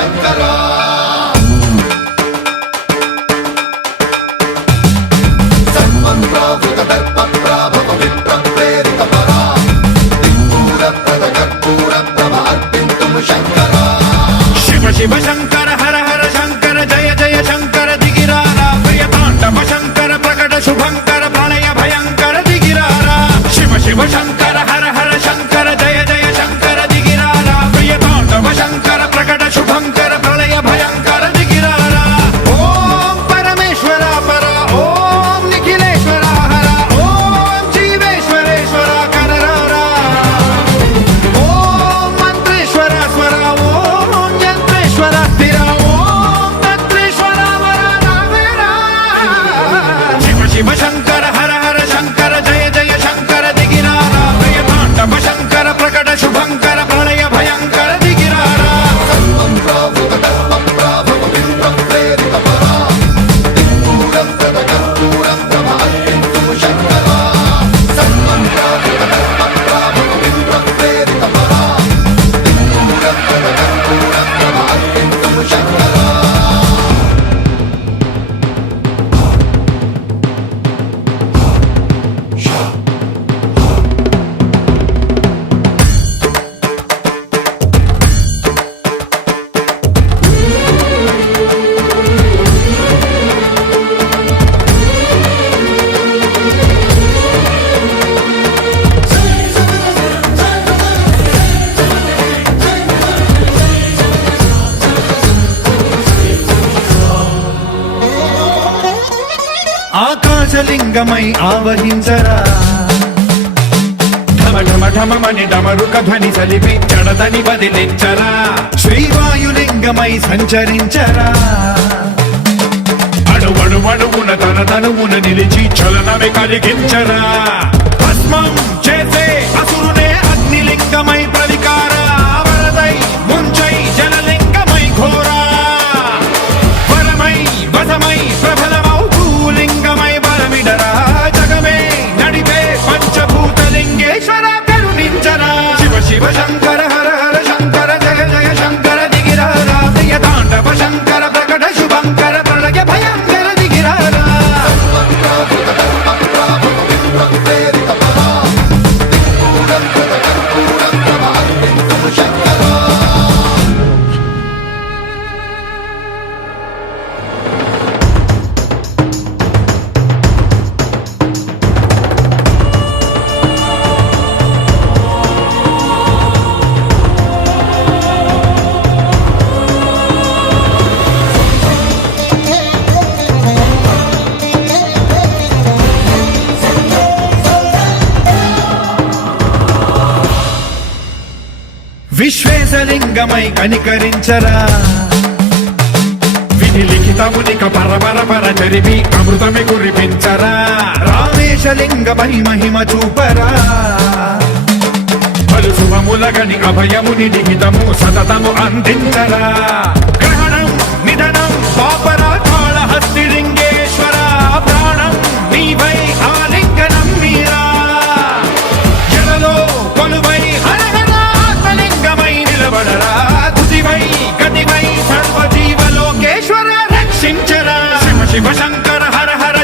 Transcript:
శంకర సన్మంత్రావృత దర్ప ప్రాభవ విప్ర ప్రేరిత పరా దిక్పూర ప్రద కర్పూర ప్రభ అర్పింతుము శంకర శివ శివ శంకర హర హర శంకర జయ జయ శంకర దిగిరారా ప్రియ తాండవ శంకర ప్రకట శుభంకర ప్రళయ భయంకర దిగిరారా శివ శివ శంకర హర హర శంకర జయ జయ శంకర దిగిరారా ప్రియ తాండవ శంకర ప్రకట శుభంకర ప్రళయ భయంకర దిగిరారా ఓం పరమేశ్వర పర ఓం నిఖిలేశ్వర హర ఓం జీవేశ్వరేశ్వర కరరారా ఓం మంత్రేశ్వర స్వర ఓం యంత్రేశ్వర స్థిర ఓం తంత్రేశ్వర వర నావేరా శివ శివ శంకర హర హర శంకర జయ జయ శంకర దిగిరారా ప్రియ తాండవ శంకర ప్రకట శుభంకర ప్రళయ భయంకర దిగిరారా సన్మంత్రావృత దర్ప ప్రాభవ విప్ర ప్రేరిత పరా దిక్పూర ప్రద కర్పూర ప్రభ అర్పింతుము శంకర సన్మంత్రావృత దర్ప ప్రాభవ విప్ర ప్రేరిత పరా దిక్పూర ప్రద కర్పూర ప్రభ అర్పింతుము శంకర ఆకాశలింగమై ఆవహించరా ఢమ ఢమ ఢమమని డమరుక ధ్వని సలిపి జడదని బదిలించరా శ్రీవాయులింగమై సంచరించరా అణువణువున తన తనువున నిలిచి చలనమే కలిగించరా భస్మం చేసే అసురునే అగ్నిలింగమై ప్రవికార వరదై ముంచై జలలింగమై ఘోరా వరమై వసమై ప్రబలమౌ భూలింగమై బలమిడరా జగమే నడిపే పంచభూతలింగేశ్వర కరుణించరా శివ శివ శంకర హర హర శంకర జయ జయ శంకర దిగిరారా ప్రియ తాండవ శంకర ప్రకట శుభంకర ప్రళయ భయంకర దిగిరారా సన్మంత్రావృత దర్ప ప్రాభవ విప్ర ప్రేరిత పరా దిక్పూర ప్రద కర్పూర ప్రభ అర్పింతుము శంకర విశ్వేశలింగమై కనికరించరా విధి లిఖితమునిక పరపర పర జరిపి అమృతమి కురిపించరా రామేశలింగమై మహిమ చూపరా పలు శుభములగని అభయముని లిఖితము సతతము అందించరా గ్రహణం నిధనం పాపర కాళహస్తి లింగేశ్వర ప్రాణం నీవై ఆలింగనం మీరా జలలో కొలువై హర హర ఆత్మలింగమై నిలబడరా తుదివై గతివై సర్వజీవలోకేశ్వర రక్షించరా శివ శివ శంకర హర హర